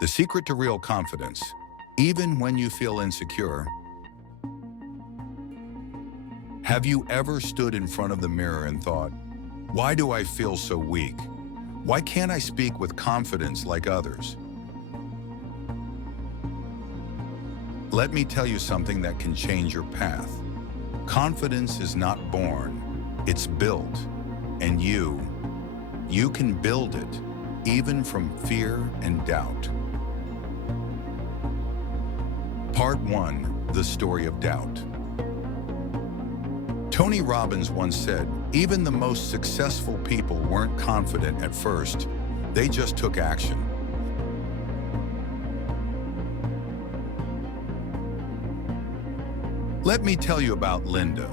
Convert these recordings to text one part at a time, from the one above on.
The secret to real confidence, even when you feel insecure. Have you ever stood in front of the mirror and thought, why do I feel so weak? Why can't I speak with confidence like others? Let me tell you something that can change your path. Confidence is not born, it's built. And you can build it, even from fear and doubt. Part 1, the story of doubt. Tony Robbins once said, even the most successful people weren't confident at first, they just took action. Let me tell you about Linda.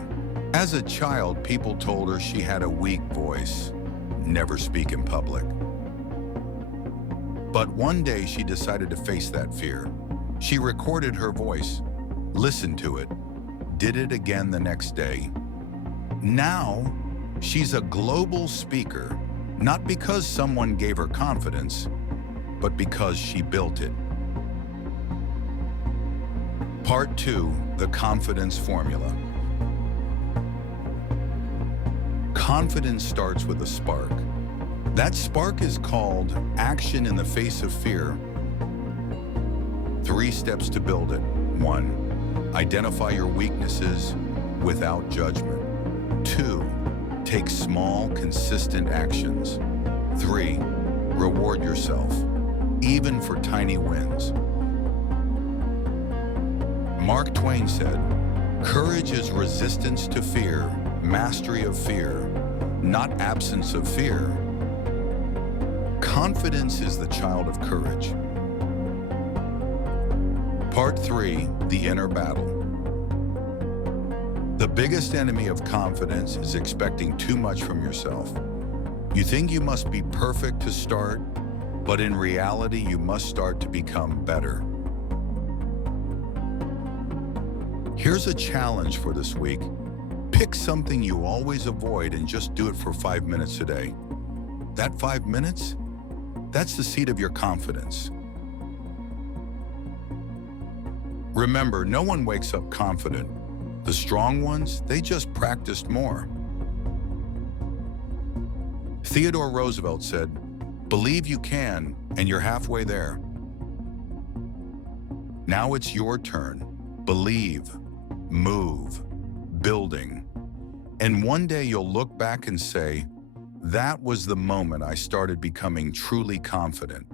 As a child, people told her she had a weak voice, never speak in public. But one day she decided to face that fear. She recorded her voice, listened to it, did it again the next day. Now, she's a global speaker, not because someone gave her confidence, but because she built it. Part 2, the confidence formula. Confidence starts with a spark. That spark is called action in the face of fear. 3 steps to build it. 1, identify your weaknesses without judgment. 2, take small, consistent actions. 3, reward yourself, even for tiny wins. Mark Twain said, courage is resistance to fear, mastery of fear, not absence of fear. Confidence is the child of courage. Part 3, the inner battle. The biggest enemy of confidence is expecting too much from yourself. You think you must be perfect to start, but in reality, you must start to become better. Here's a challenge for this week. Pick something you always avoid and just do it for 5 minutes a day. That 5 minutes? That's the seed of your confidence. Remember, no one wakes up confident. The strong ones, they just practiced more. Theodore Roosevelt said, believe you can, and you're halfway there. Now it's your turn. Believe, move, building. And one day you'll look back and say, that was the moment I started becoming truly confident.